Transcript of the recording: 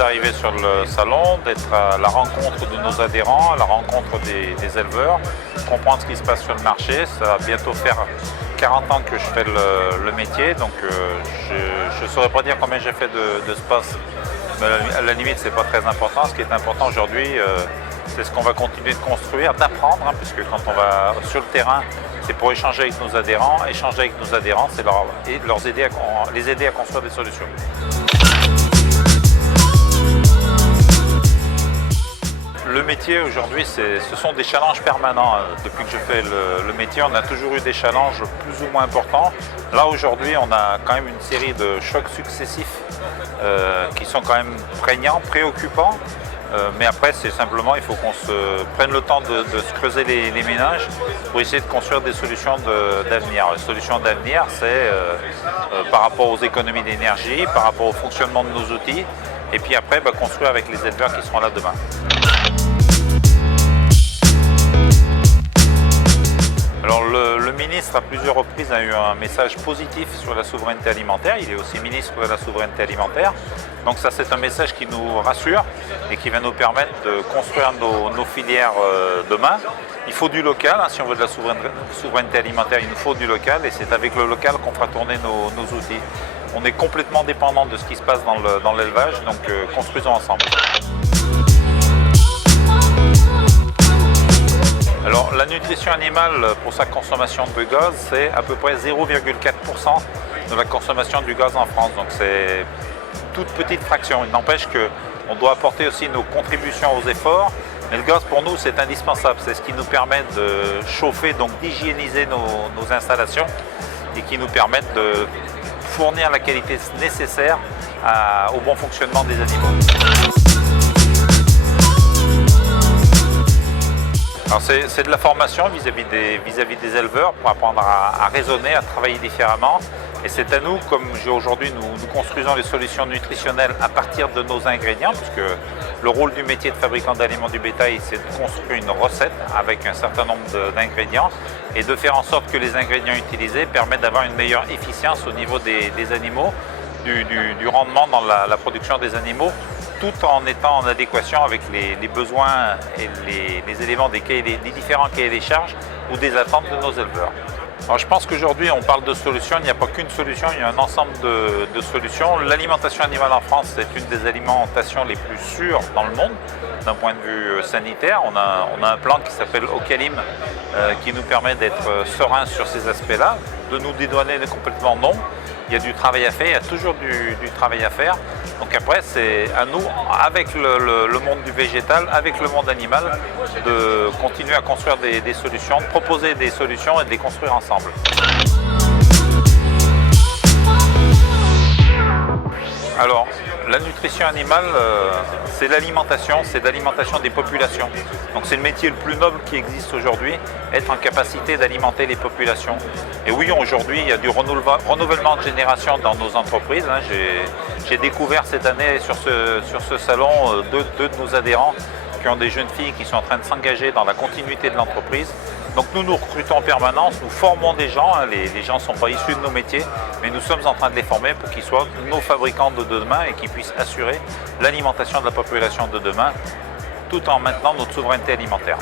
d'arriver sur le salon, d'être à la rencontre de nos adhérents, à la rencontre des éleveurs, comprendre ce qui se passe sur le marché. Ça va bientôt faire 40 ans que je fais le métier, donc je ne saurais pas dire combien j'ai fait de space, mais à la limite c'est pas très important. Ce qui est important aujourd'hui, c'est ce qu'on va continuer de construire, d'apprendre, hein, puisque quand on va sur le terrain, c'est pour échanger avec nos adhérents. Échanger avec nos adhérents, c'est les aider à construire des solutions. Le métier aujourd'hui, ce sont des challenges permanents. Depuis que je fais le métier, on a toujours eu des challenges plus ou moins importants. Là aujourd'hui, on a quand même une série de chocs successifs qui sont quand même prégnants, préoccupants. Mais après, c'est simplement, il faut qu'on se prenne le temps de se creuser les méninges pour essayer de construire des solutions d'avenir. Les solutions d'avenir, c'est par rapport aux économies d'énergie, par rapport au fonctionnement de nos outils, et puis après, construire avec les éleveurs qui seront là demain. Alors le ministre à plusieurs reprises a eu un message positif sur la souveraineté alimentaire. Il est aussi ministre de la souveraineté alimentaire. Donc ça, c'est un message qui nous rassure et qui va nous permettre de construire nos filières demain. Il faut du local, hein, si on veut de la souveraineté alimentaire, il nous faut du local, et c'est avec le local qu'on fera tourner nos outils. On est complètement dépendant de ce qui se passe dans l'élevage, donc construisons ensemble. Alors la nutrition animale pour sa consommation de gaz, c'est à peu près 0,4% de la consommation du gaz en France. Donc c'est une toute petite fraction. Il n'empêche qu'on doit apporter aussi nos contributions aux efforts. Mais le gaz pour nous c'est indispensable. C'est ce qui nous permet de chauffer, donc d'hygiéniser nos installations, et qui nous permet de fournir la qualité nécessaire au bon fonctionnement des animaux. C'est de la formation vis-à-vis des éleveurs pour apprendre à raisonner, à travailler différemment. Et c'est à nous, comme aujourd'hui nous construisons les solutions nutritionnelles à partir de nos ingrédients, puisque le rôle du métier de fabricant d'aliments du bétail, c'est de construire une recette avec un certain nombre d'ingrédients et de faire en sorte que les ingrédients utilisés permettent d'avoir une meilleure efficience au niveau des animaux, du rendement dans la production des animaux, tout en étant en adéquation avec les besoins et les éléments des différents cahiers des charges ou des attentes de nos éleveurs. Alors, je pense qu'aujourd'hui on parle de solutions, il n'y a pas qu'une solution, il y a un ensemble de solutions. L'alimentation animale en France, c'est une des alimentations les plus sûres dans le monde d'un point de vue sanitaire. On a un plan qui s'appelle Ocalim qui nous permet d'être sereins sur ces aspects-là. De nous dédouaner complètement, non. Il y a du travail à faire, il y a toujours du travail à faire. Donc après, c'est à nous, avec le monde du végétal, avec le monde animal, de continuer à construire des solutions, de proposer des solutions et de les construire ensemble. Alors, la nutrition animale, c'est l'alimentation des populations. Donc c'est le métier le plus noble qui existe aujourd'hui, être en capacité d'alimenter les populations. Et oui, aujourd'hui, il y a du renouvellement de génération dans nos entreprises. J'ai découvert cette année sur ce salon deux de nos adhérents qui ont des jeunes filles qui sont en train de s'engager dans la continuité de l'entreprise. Donc nous recrutons en permanence, nous formons des gens, hein, les gens ne sont pas issus de nos métiers, mais nous sommes en train de les former pour qu'ils soient nos fabricants de demain et qu'ils puissent assurer l'alimentation de la population de demain, tout en maintenant notre souveraineté alimentaire.